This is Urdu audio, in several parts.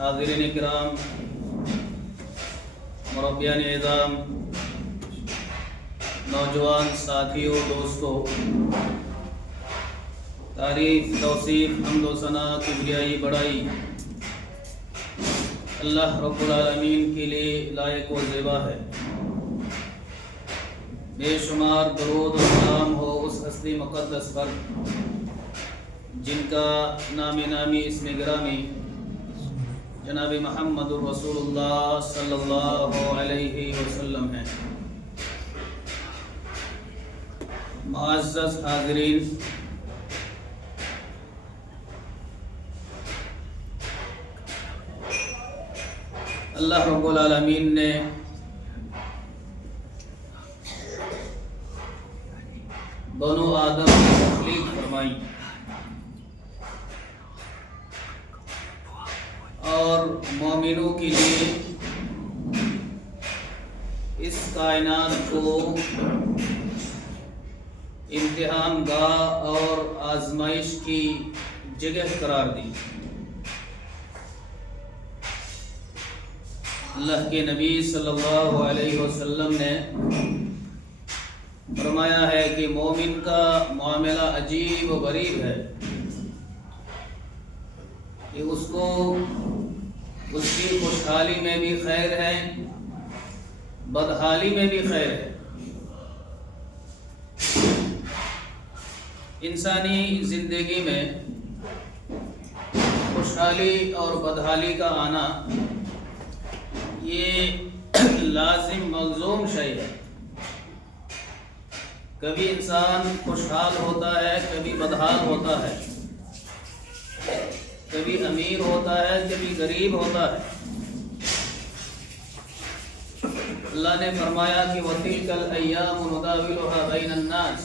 حاضرین کرام، مربیان اعظام، نوجوان ساتھیوں، دوستوں، تعریف، توصیف، حمد و ثنا، کبریائی، بڑائی اللہ رب العالمین کے لیے لائق و زیبا ہے۔ بے شمار درود و سلام ہو اس ہستی مقدس پر جن کا نام نامی اسم گرامی جناب محمد الرسول اللہ صلی اللہ علیہ وسلم ہے۔ معزز حاضرین، اللہ رب العالمین نے بنو آدم کی تخلیق فرمائی اور مومنوں کے لیے اس کائنات کو امتحان گاہ اور آزمائش کی جگہ قرار دی۔ اللہ کے نبی صلی اللہ علیہ وسلم نے فرمایا ہے کہ مومن کا معاملہ عجیب و غریب ہے کہ اس کو اس کی خوشحالی میں بھی خیر ہے، بدحالی میں بھی خیر ہے۔ انسانی زندگی میں خوشحالی اور بدحالی کا آنا یہ لازم ملزوم شے ہے۔ کبھی انسان خوشحال ہوتا ہے، کبھی بدحال ہوتا ہے، کبھی امیر ہوتا ہے، کبھی غریب ہوتا ہے۔ اللہ نے فرمایا کہ وَتِلْكَ الْأَيَّامُ نُدَاوِلُهَا بَيْنَ النَّاسِ،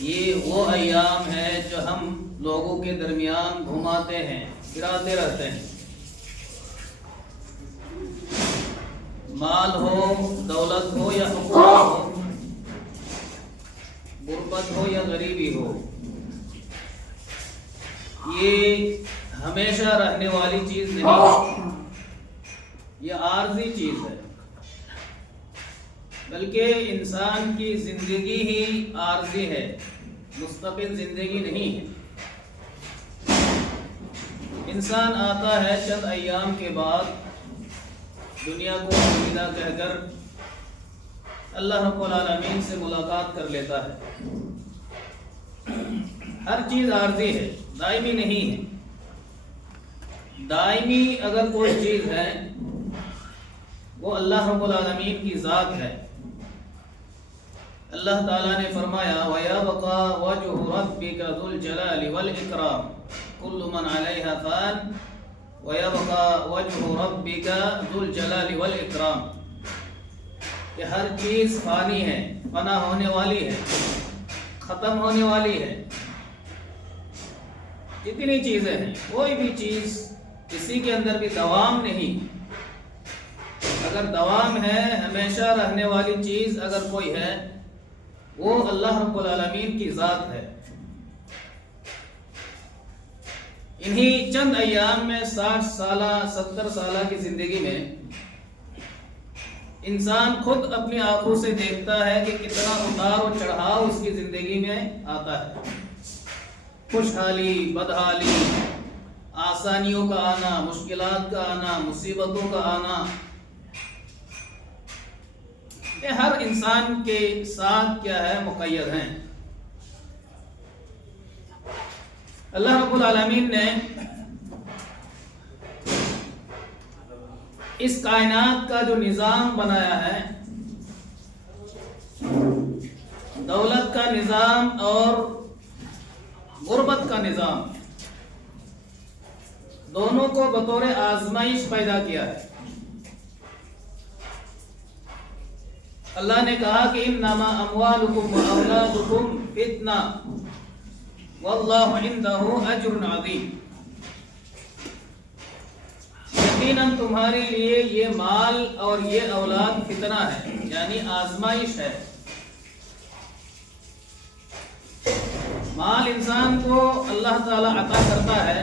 یہ وہ ایام ہے جو ہم لوگوں کے درمیان گھماتے ہیں، پھراتے رہتے ہیں۔ مال ہو، دولت ہو یا حقوق ہو، غربت ہو یا غریبی ہو، یہ ہمیشہ رہنے والی چیز نہیں، یہ عارضی چیز ہے، بلکہ انسان کی زندگی ہی عارضی ہے، مستقل زندگی نہیں ہے۔ انسان آتا ہے چند ایام کے بعد دنیا کو الوداع کہہ کر اللہ رب العالمین سے ملاقات کر لیتا ہے۔ ہر چیز عارضی ہے، دائمی نہیں ہے۔ دائمی اگر کوئی چیز ہے وہ اللہ رب العالمین کی ذات ہے۔ اللہ تعالیٰ نے فرمایا وَيَبْقَى وَجْهُ رَبِّكَ ذُو الْجَلَالِ وَالْإِكْرَامِ كُلُّ مَنْ عَلَيْهَا فَانٍ وَيَبْقَى وَجْهُ رَبِّكَ ذُو الْجَلَالِ وَالْإِكْرَامِ کہ ہر چیز فانی ہے، فنا ہونے والی ہے، ختم ہونے والی ہے۔ جتنی چیزیں ہیں، کوئی بھی چیز کسی کے اندر بھی دوام نہیں۔ اگر دوام ہے، ہمیشہ رہنے والی چیز اگر کوئی ہے وہ اللہ رب العالمین کی ذات ہے۔ انہی چند ایام میں 60 سالہ 70 سالہ کی زندگی میں انسان خود اپنی آنکھوں سے دیکھتا ہے کہ کتنا اتار و چڑھاؤ اس کی زندگی میں آتا ہے۔ خوشحالی، بدحالی، آسانیوں کا آنا، مشکلات کا آنا، مصیبتوں کا آنا، یہ ہر انسان کے ساتھ کیا ہے مقید ہیں۔ اللہ رب العالمین نے اس کائنات کا جو نظام بنایا ہے، دولت کا نظام اور غربت کا نظام، دونوں کو بطور آزمائش پیدا کیا ہے۔ اللہ نے کہا کہ انما اموالکم واولادکم فتنہ واللہ عندہ اجر عظیم، یقیناً تمہارے لیے یہ مال اور یہ اولاد فتنہ ہے، یعنی آزمائش ہے۔ مال انسان کو اللہ تعالی عطا کرتا ہے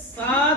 7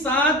7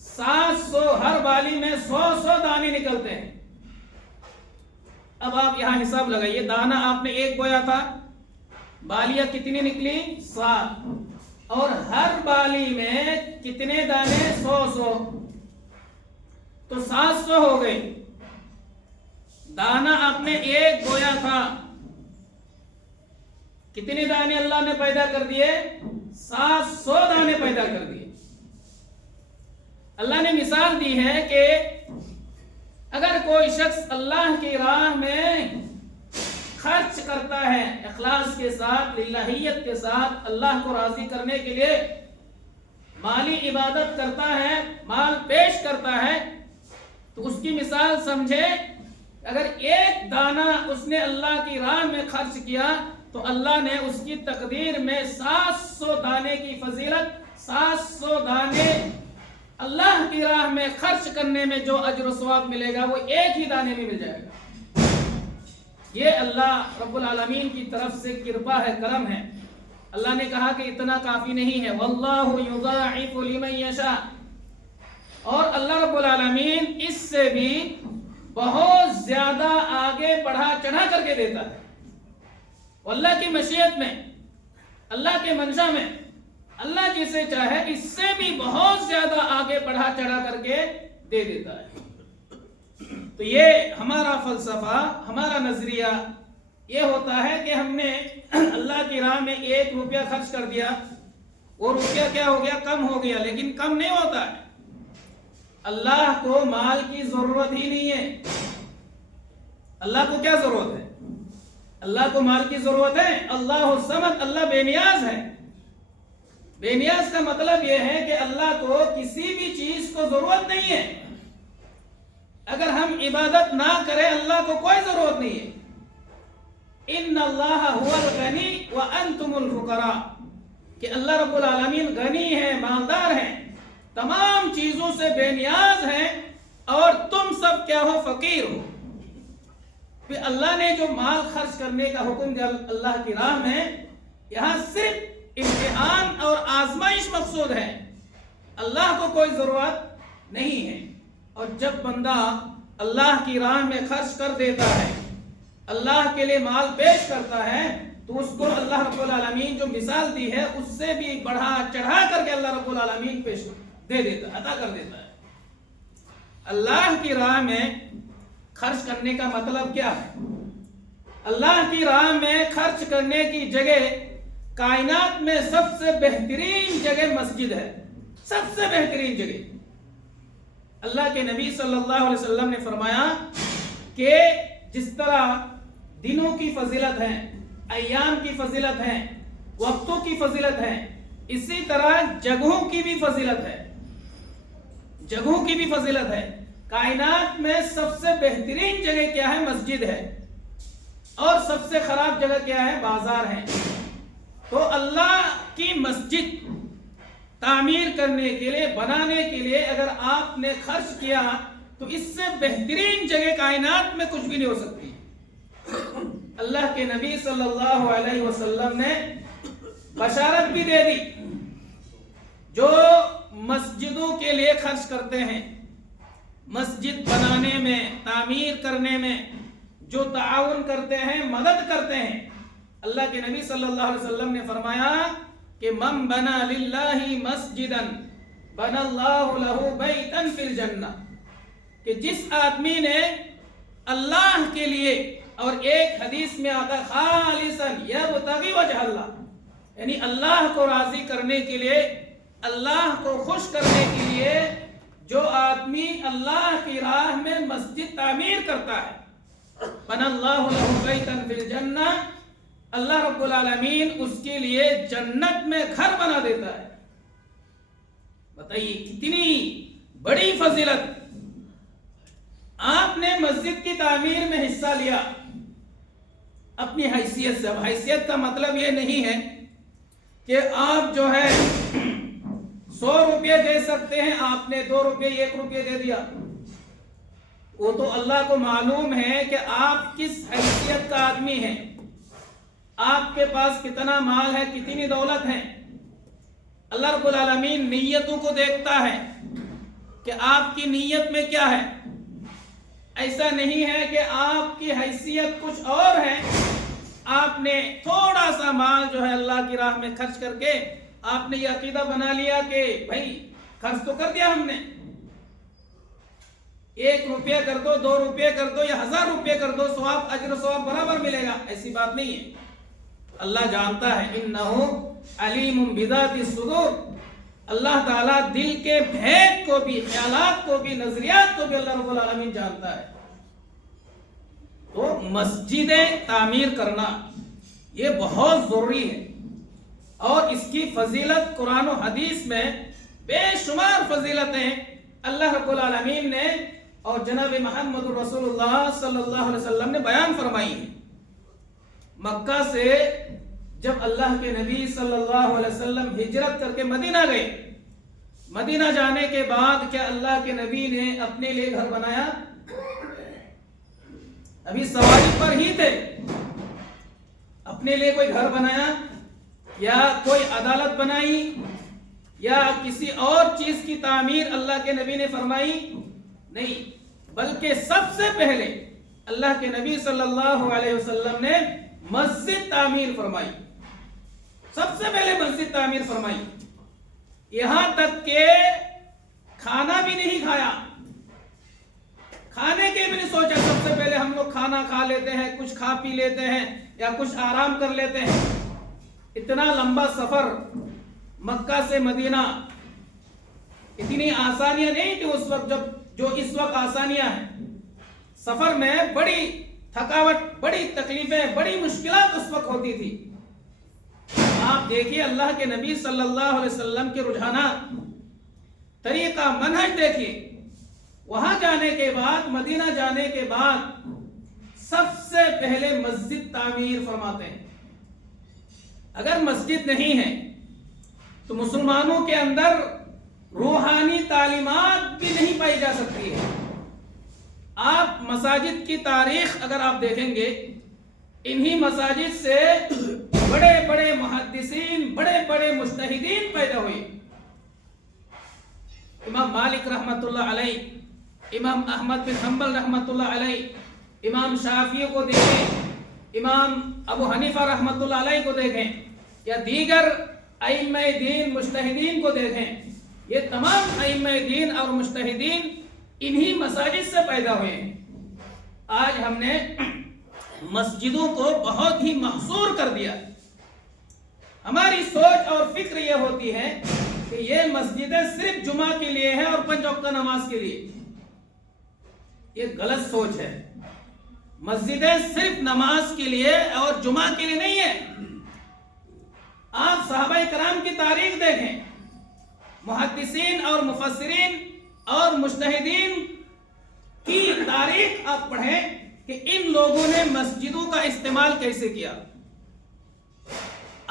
700 ہر بالی میں 100 دانے نکلتے ہیں. اب آپ یہاں حساب لگائیے، دانا آپ نے ایک بویا تھا، بالیاں کتنی نکلی؟ 7، اور ہر بالی میں کتنے دانے؟ 100. تو 700 ہو گئے. دانا آپ نے ایک بویا تھا، کتنے دانے اللہ نے پیدا کر دیے؟ 700 دانے پیدا کر دیے. اللہ نے مثال دی ہے کہ اگر کوئی شخص اللہ کی راہ میں خرچ کرتا ہے اخلاص کے ساتھ، للہیت کے ساتھ، اللہ کو راضی کرنے کے لیے مالی عبادت کرتا ہے، مال پیش کرتا ہے، تو اس کی مثال سمجھے. اگر ایک دانہ اس نے اللہ کی راہ میں خرچ کیا تو اللہ نے اس کی تقدیر میں 700 دانے کی فضیلت، 700 دانے اللہ کی راہ میں خرچ کرنے میں جو اجر و ثواب ملے گا وہ ایک ہی دانے میں مل جائے گا. یہ اللہ رب العالمین کی طرف سے کرپا ہے، کرم ہے. اللہ نے کہا کہ اتنا کافی نہیں ہے، واللہ یضاعف لمن یشاء، اور اللہ رب العالمین اس سے بھی بہت زیادہ آگے بڑھا چڑھا کر کے دیتا ہے. اللہ کی مشیت میں، اللہ کے منشا میں، اللہ جسے چاہے اس سے بھی بہت زیادہ آگے بڑھا چڑھا کر کے دے دیتا ہے. تو یہ ہمارا فلسفہ، ہمارا نظریہ یہ ہوتا ہے کہ ہم نے اللہ کی راہ میں 1 روپیہ خرچ کر دیا، وہ روپیہ کیا ہو گیا؟ کم ہو گیا. لیکن کم نہیں ہوتا ہے. اللہ کو مال کی ضرورت ہی نہیں ہے. اللہ کو کیا ضرورت ہے؟ اللہ کو مال کی ضرورت ہے. اللہ الصمد، اللہ بے نیاز ہے. بے نیاز کا مطلب یہ ہے کہ اللہ کو کسی بھی چیز کو ضرورت نہیں ہے. اگر ہم عبادت نہ کریں اللہ کو کوئی ضرورت نہیں ہے. ان اللہ هو الغنی وانتم الفقراء، کہ اللہ رب العالمین غنی ہے، مالدار ہے، تمام چیزوں سے بے نیاز ہے، اور تم سب کیا ہو؟ فقیر ہو. پھر اللہ نے جو مال خرچ کرنے کا حکم دیا اللہ کی راہ میں، یہاں صرف امتحان اور آزمائش مقصود ہے. اللہ کو کوئی ضرورت نہیں ہے. اور جب بندہ اللہ کی راہ میں خرچ کر دیتا ہے، اللہ کے لیے مال پیش کرتا ہے، تو اس کو اللہ رب العالمین جو مثال دی ہے اس سے بھی بڑھا چڑھا کر کے اللہ رب العالمین پیش دے دیتا ہے، عطا کر دیتا ہے. اللہ کی راہ میں خرچ کرنے کا مطلب کیا ہے؟ اللہ کی راہ میں خرچ کرنے کی جگہ کائنات میں سب سے بہترین جگہ مسجد ہے. سب سے بہترین جگہ. اللہ کے نبی صلی اللہ علیہ وسلم نے فرمایا کہ جس طرح دنوں کی فضیلت ہے، ایام کی فضیلت ہے، وقتوں کی فضیلت ہے، اسی طرح جگہوں کی بھی فضیلت ہے. جگہوں کی بھی فضیلت ہے. کائنات میں سب سے بہترین جگہ کیا ہے؟ مسجد ہے. اور سب سے خراب جگہ کیا ہے؟ بازار ہے. تو اللہ کی مسجد تعمیر کرنے کے لیے، بنانے کے لیے اگر آپ نے خرچ کیا تو اس سے بہترین جگہ کائنات میں کچھ بھی نہیں ہو سکتی. اللہ کے نبی صلی اللہ علیہ وسلم نے بشارت بھی دے دی، جو مسجدوں کے لیے خرچ کرتے ہیں، مسجد بنانے میں، تعمیر کرنے میں جو تعاون کرتے ہیں، مدد کرتے ہیں، اللہ کے نبی صلی اللہ علیہ وسلم نے فرمایا کہ من بنا للہ مسجدا بنا اللہ لہ بیتا فی الجنہ، کہ جس آدمی نے اللہ کے لیے، اور ایک حدیث میں آتا خالصا یبتغی وجہ اللہ، یعنی اللہ کو راضی کرنے کے لیے، اللہ کو خوش کرنے کے لیے جو آدمی اللہ کی راہ میں مسجد تعمیر کرتا ہے، بنا اللہ لہ بیتا فی الجنہ، اللہ رب العالمین اس کے لیے جنت میں گھر بنا دیتا ہے. بتائیے کتنی بڑی فضیلت. آپ نے مسجد کی تعمیر میں حصہ لیا اپنی حیثیت سے. اب حیثیت کا مطلب یہ نہیں ہے کہ آپ جو ہے 100 روپے دے سکتے ہیں، آپ نے 2 روپے 1 روپے دے دیا. وہ تو اللہ کو معلوم ہے کہ آپ کس حیثیت کا آدمی ہیں، آپ کے پاس کتنا مال ہے، کتنی دولت ہے. اللہ رب العالمین نیتوں کو دیکھتا ہے. کہ آپ کی نیت میں کیا ہے. ایسا نہیں ہے کہ آپ کی حیثیت کچھ اور ہے، آپ نے تھوڑا سا مال جو ہے اللہ کی راہ میں خرچ کر کے آپ نے یہ عقیدہ بنا لیا کہ بھائی خرچ تو کر دیا ہم نے، 1 روپیہ کر دو، 2 روپیہ کر دو یا 1000 روپیہ کر دو، ثواب اجر و ثواب برابر ملے گا. ایسی بات نہیں ہے. اللہ جانتا ہے، انہ علیم بذات الصدور. اللہ تعالیٰ دل کے بھید کو بھی، خیالات کو بھی، نظریات کو بھی اللہ رب العالمین جانتا ہے. تو مسجدیں تعمیر کرنا یہ بہت ضروری ہے، اور اس کی فضیلت قرآن و حدیث میں بے شمار فضیلتیں اللہ رب العالمین نے اور جناب محمد رسول اللہ صلی اللہ علیہ وسلم نے بیان فرمائی ہیں. مکہ سے جب اللہ کے نبی صلی اللہ علیہ وسلم ہجرت کر کے مدینہ گئے، مدینہ جانے کے بعد کیا اللہ کے نبی نے اپنے لیے گھر بنایا؟ ابھی سواری پر ہی تھے. اپنے لیے کوئی گھر بنایا یا کوئی عدالت بنائی یا کسی اور چیز کی تعمیر اللہ کے نبی نے فرمائی؟ نہیں، بلکہ سب سے پہلے اللہ کے نبی صلی اللہ علیہ وسلم نے مسجد تعمیر فرمائی. سب سے پہلے مسجد تعمیر فرمائی. یہاں تک کہ کھانا بھی نہیں کھایا، کھانے کے بھی نہیں سوچا. سب سے پہلے ہم لوگ کھانا کھا لیتے ہیں، کچھ کھا پی لیتے ہیں یا کچھ آرام کر لیتے ہیں. اتنا لمبا سفر مکہ سے مدینہ، اتنی آسانیاں نہیں تھی اس وقت جو اس وقت آسانیاں ہیں. سفر میں بڑی تھکاوٹ، بڑی تکلیفیں، بڑی مشکلات اس وقت ہوتی تھی. آپ دیکھیے اللہ کے نبی صلی اللہ علیہ وسلم کے رجحانات، طریقہ، منہج دیکھیے. وہاں جانے کے بعد، مدینہ جانے کے بعد سب سے پہلے مسجد تعمیر فرماتے ہیں. اگر مسجد نہیں ہے تو مسلمانوں کے اندر روحانی تعلیمات بھی نہیں پائی جا سکتی ہے. آپ مساجد کی تاریخ اگر آپ دیکھیں گے، انہی مساجد سے بڑے بڑے محدثین، بڑے بڑے مجتہدین پیدا ہوئے. امام مالک رحمت اللہ علیہ، امام احمد بن حنبل رحمت اللہ علیہ، امام شافعی کو دیکھیں، امام ابو حنیفہ رحمت اللہ علیہ کو دیکھیں، یا دیگر ائمہ دین مجتہدین کو دیکھیں. یہ تمام ائمہ دین اور مجتہدین انہی مساجد سے پیدا ہوئے ہیں. آج ہم نے مسجدوں کو بہت ہی محصور کر دیا. ہماری سوچ اور فکر یہ ہوتی ہے کہ یہ مسجدیں صرف جمعہ کے لیے ہیں اور 5 وقت نماز کے لیے. یہ غلط سوچ ہے. مسجدیں صرف نماز کے لیے اور جمعہ کے لیے نہیں ہے. آپ صحابہ کرام کی تاریخ دیکھیں، محدثین اور مفسرین اور مجتہدین کی تاریخ آپ پڑھیں کہ ان لوگوں نے مسجدوں کا استعمال کیسے کیا.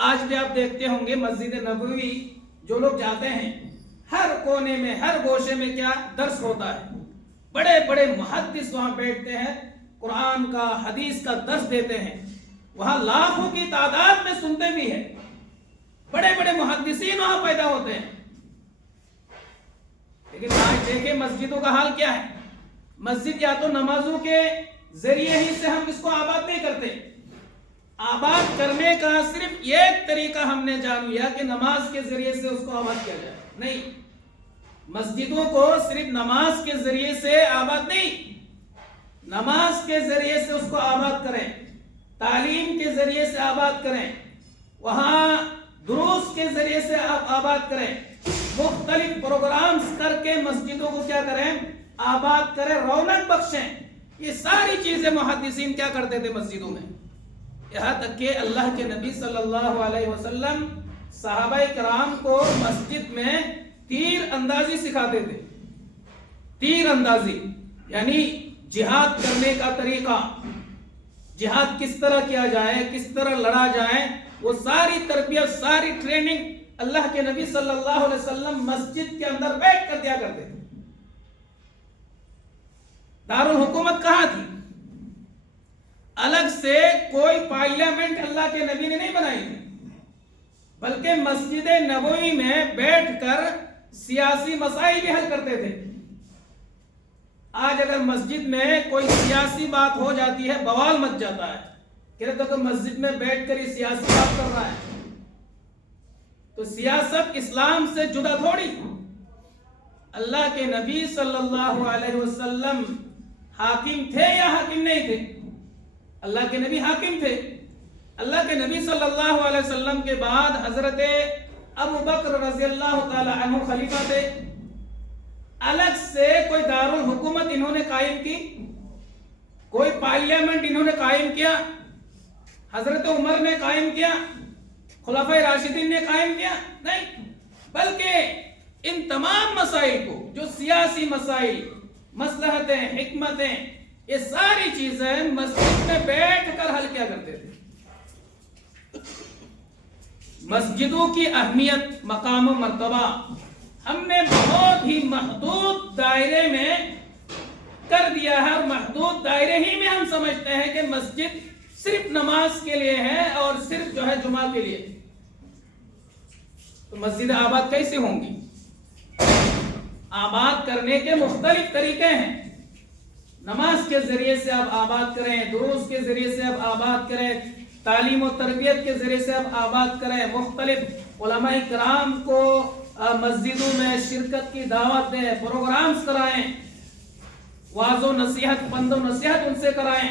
آج بھی آپ دیکھتے ہوں گے مسجد نبوی جو لوگ جاتے ہیں، ہر کونے میں، ہر گوشے میں کیا درس ہوتا ہے. بڑے بڑے محدث وہاں بیٹھتے ہیں، قرآن کا، حدیث کا درس دیتے ہیں. وہاں لاکھوں کی تعداد میں سنتے بھی ہیں. بڑے بڑے محدثین وہاں پیدا ہوتے ہیں. لیکن آج دیکھیں مسجدوں کا حال کیا ہے. مسجد یا تو نمازوں کے ذریعے ہی سے ہم اس کو آباد نہیں کرتے. آباد کرنے کا صرف ایک طریقہ ہم نے جان لیا کہ نماز کے ذریعے سے اس کو آباد کیا جائے. نہیں، مسجدوں کو صرف نماز کے ذریعے سے آباد نہیں، نماز کے ذریعے سے اس کو آباد کریں، تعلیم کے ذریعے سے آباد کریں، وہاں دروس کے ذریعے سے آپ آباد کریں، مختلف پروگرامز کر کے مسجدوں کو کیا کریں، آباد کریں، رونق بخشیں. یہ ساری چیزیں محدثین کیا کرتے تھے مسجدوں میں. یہاں تک کہ اللہ کے نبی صلی اللہ علیہ وسلم صحابہ کرام کو مسجد میں تیر اندازی سکھاتے تھے. تیر اندازی یعنی جہاد کرنے کا طریقہ، جہاد کس طرح کیا جائے، کس طرح لڑا جائے، وہ ساری تربیت، ساری ٹریننگ اللہ کے نبی صلی اللہ علیہ وسلم مسجد کے اندر بیٹھ کر دیا کرتے تھے. دارالحکومت کہاں تھی؟ الگ سے کوئی پارلیمنٹ اللہ کے نبی نے نہیں بنائی تھی، بلکہ مسجد نبوی میں بیٹھ کر سیاسی مسائل بھی حل کرتے تھے. آج اگر مسجد میں کوئی سیاسی بات ہو جاتی ہے بوال مچ جاتا ہے کہ تو مسجد میں بیٹھ کر یہ سیاسی بات کر رہا ہے. تو سیاست اسلام سے جدا تھوڑی. اللہ کے نبی صلی اللہ علیہ وسلم حاکم تھے یا حاکم نہیں تھے؟ اللہ کے نبی حاکم تھے. اللہ کے نبی صلی اللہ علیہ وسلم کے بعد حضرت ابو بکر رضی اللہ تعالی عنہ خلیفہ تھے. الگ سے کوئی دارالحکومت انہوں نے قائم کی, کوئی پارلیمنٹ انہوں نے قائم کیا, حضرت عمر نے قائم کیا, خلفائے راشدین نے قائم کیا؟ نہیں. بلکہ ان تمام مسائل کو, جو سیاسی مسائل, مصلحتیں, حکمتیں, یہ ساری چیزیں مسجد میں بیٹھ کر حل کیا کرتے تھے. مسجدوں کی اہمیت, مقام و مرتبہ ہم نے بہت ہی محدود دائرے میں کر دیا ہے, اور محدود دائرے ہی میں ہم سمجھتے ہیں کہ مسجد صرف نماز کے لیے ہے اور صرف جو ہے جمعہ کے لیے. تو مسجد آباد کیسے ہوں گی؟ آباد کرنے کے مختلف طریقے ہیں. نماز کے ذریعے سے آپ آباد کریں, دروس کے ذریعے سے آپ آباد کریں, تعلیم و تربیت کے ذریعے سے آپ آباد کریں, مختلف علماء کرام کو مسجدوں میں شرکت کی دعوت دیں, پروگرامز کرائیں, واعظ و نصیحت, پند و نصیحت ان سے کرائیں.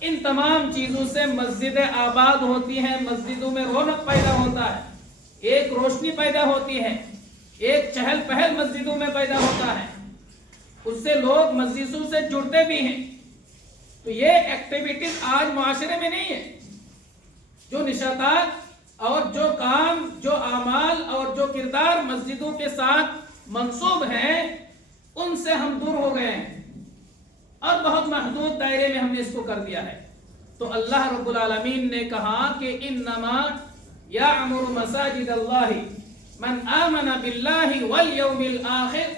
ان تمام چیزوں سے مسجدیں آباد ہوتی ہیں, مسجدوں میں رونق پیدا ہوتا ہے, ایک روشنی پیدا ہوتی ہے, ایک چہل پہل مسجدوں میں پیدا ہوتا ہے, اس سے لوگ مسجدوں سے جڑتے بھی ہیں. تو یہ ایکٹیویٹیز آج معاشرے میں نہیں ہے. جو نشاطات اور جو کام, جو اعمال اور جو کردار مسجدوں کے ساتھ منسوب ہیں, ان سے ہم دور ہو گئے ہیں اور بہت محدود دائرے میں ہم نے اس کو کر دیا ہے. تو اللہ رب العالمین نے کہا کہ انما یعمر مساجد اللہ من آمن باللہ والیوم الآخر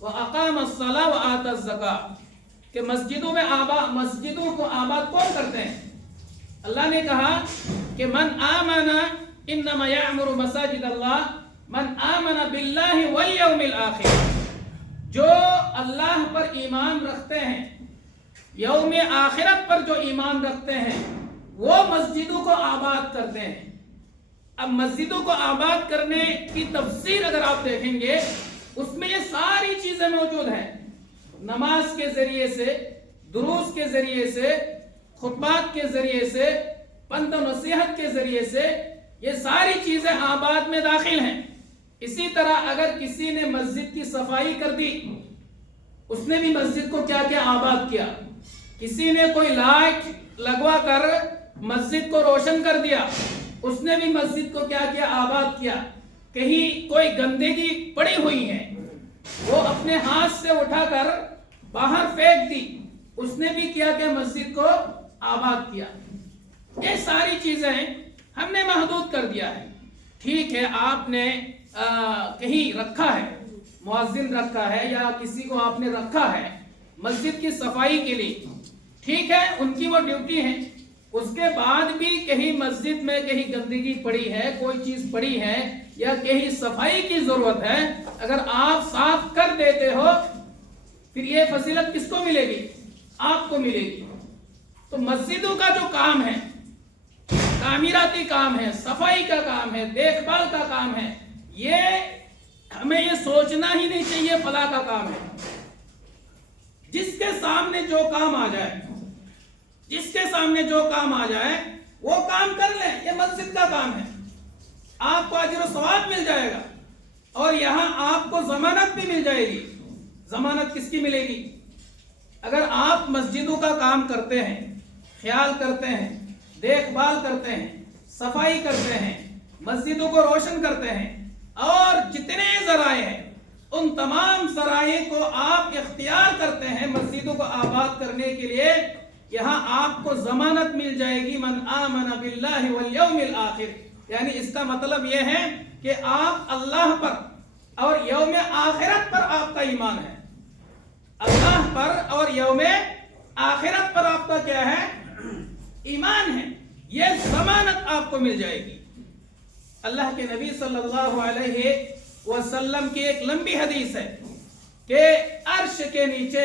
واقام الصلاۃ وآتى الزکاۃ. کہ مسجدوں کو آباد کون کرتے ہیں؟ اللہ نے کہا کہ من آمن, انما یعمر مساجد اللہ من آمن باللہ والیوم الآخر. جو اللہ پر ایمان رکھتے ہیں, یوم آخرت پر جو ایمان رکھتے ہیں, وہ مسجدوں کو آباد کرتے ہیں. اب مسجدوں کو آباد کرنے کی تفسیر اگر آپ دیکھیں گے, اس میں یہ ساری چیزیں موجود ہیں. نماز کے ذریعے سے, دروس کے ذریعے سے, خطبات کے ذریعے سے, پند و نصیحت کے ذریعے سے, یہ ساری چیزیں آباد میں داخل ہیں. اسی طرح اگر کسی نے مسجد کی صفائی کر دی, اس نے بھی مسجد کو کیا کیا آباد کیا. کسی نے کوئی لائٹ لگوا کر مسجد کو روشن کر دیا, اس نے بھی مسجد کو کیا کیا آباد کیا. کہیں کوئی گندگی پڑی ہوئی ہے, وہ اپنے ہاتھ سے اٹھا کر باہر پھینک دی, اس نے بھی کیا کہ مسجد کو آباد کیا. یہ ساری چیزیں ہم نے محدود کر دیا ہے. ٹھیک ہے, آپ نے کہیں رکھا ہے, مؤذن رکھا ہے یا کسی کو آپ نے رکھا ہے مسجد کی صفائی کے لیے, ٹھیک ہے, ان کی وہ ڈیوٹی ہے. اس کے بعد بھی کہیں مسجد میں کہیں گندگی پڑی ہے, کوئی چیز پڑی ہے یا کہیں صفائی کی ضرورت ہے, اگر آپ صاف کر دیتے ہو, پھر یہ فضیلت کس کو ملے گی؟ آپ کو ملے گی. تو مسجدوں کا جو کام ہے, تعمیراتی کام ہے, صفائی کا کام ہے, دیکھ بھال کا کام ہے, یہ ہمیں یہ سوچنا ہی نہیں چاہیے فلاں کا کام ہے. جس کے سامنے جو کام آ جائے, جس کے سامنے جو کام آ جائے وہ کام کر لیں. یہ مسجد کا کام ہے, آپ کو اجر و ثواب مل جائے گا, اور یہاں آپ کو ضمانت بھی مل جائے گی. ضمانت کس کی ملے گی؟ اگر آپ مسجدوں کا کام کرتے ہیں, خیال کرتے ہیں, دیکھ بھال کرتے ہیں, صفائی کرتے ہیں, مسجدوں کو روشن کرتے ہیں, اور جتنے ذرائع ہیں ان تمام ذرائع کو آپ اختیار کرتے ہیں مسجدوں کو آباد کرنے کے لیے, یہاں آپ کو ضمانت مل جائے گی من آمن باللہ والیوم الآخر. یعنی اس کا مطلب یہ ہے کہ آپ اللہ پر اور یوم آخرت پر آپ کا ایمان ہے. اللہ پر اور یوم آخرت پر آپ کا کیا ہے؟ ایمان ہے. یہ ضمانت آپ کو مل جائے گی. اللہ کے نبی صلی اللہ علیہ وسلم کی ایک لمبی حدیث ہے کہ عرش کے نیچے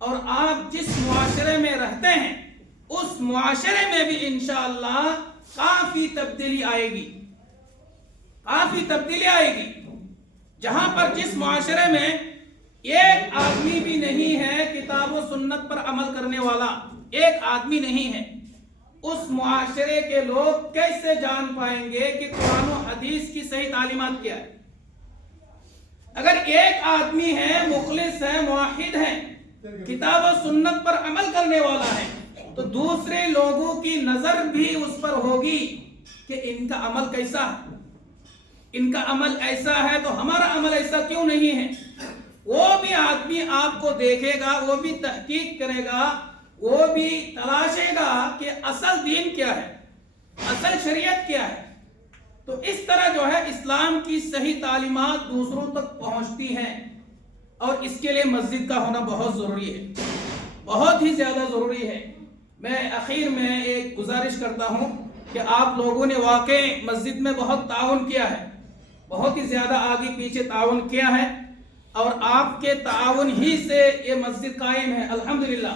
اور آپ جس معاشرے میں رہتے ہیں اس معاشرے میں بھی انشاءاللہ کافی تبدیلی آئے گی، کافی تبدیلی آئے گی۔ جہاں پر جس معاشرے میں ایک آدمی بھی نہیں ہے کتاب و سنت پر عمل کرنے والا، ایک آدمی نہیں ہے، اس معاشرے کے لوگ کیسے جان پائیں گے کہ قرآن و حدیث کی صحیح تعلیمات کیا ہے؟ اگر ایک آدمی ہے، مخلص ہے، موحد ہے، کتاب و سنت پر عمل کرنے والا ہے، تو دوسرے لوگوں کی نظر بھی اس پر ہوگی کہ ان کا عمل کیسا ہے، ان کا عمل ایسا ہے تو ہمارا عمل ایسا کیوں نہیں ہے۔ وہ بھی آدمی آپ کو دیکھے گا، وہ بھی تحقیق کرے گا، وہ بھی تلاشے گا کہ اصل دین کیا ہے، اصل شریعت کیا ہے۔ تو اس طرح جو ہے اسلام کی صحیح تعلیمات دوسروں تک پہنچتی ہیں، اور اس کے لیے مسجد کا ہونا بہت ضروری ہے، بہت ہی زیادہ ضروری ہے۔ میں اخیر میں ایک گزارش کرتا ہوں کہ آپ لوگوں نے واقعی مسجد میں بہت تعاون کیا ہے، بہت ہی زیادہ آگے پیچھے تعاون کیا ہے، اور آپ کے تعاون ہی سے یہ مسجد قائم ہے، الحمدللہ۔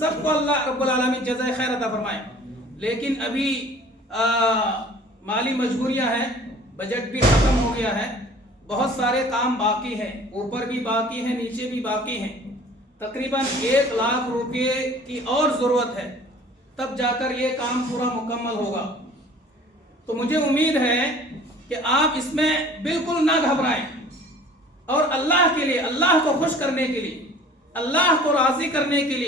سب کو اللہ رب العالمین جزائے خیر عطا فرمائے۔ لیکن ابھی مالی مجبوریاں ہیں، بجٹ بھی ختم ہو گیا ہے، بہت سارے کام باقی ہیں، اوپر بھی باقی ہیں، نیچے بھی باقی ہیں۔ تقریباً 1 لاکھ روپے کی اور ضرورت ہے، تب جا کر یہ کام پورا مکمل ہوگا۔ تو مجھے امید ہے کہ آپ اس میں بالکل نہ گھبرائیں، اور اللہ کے لیے، اللہ کو خوش کرنے کے لیے، اللہ کو راضی کرنے کے لیے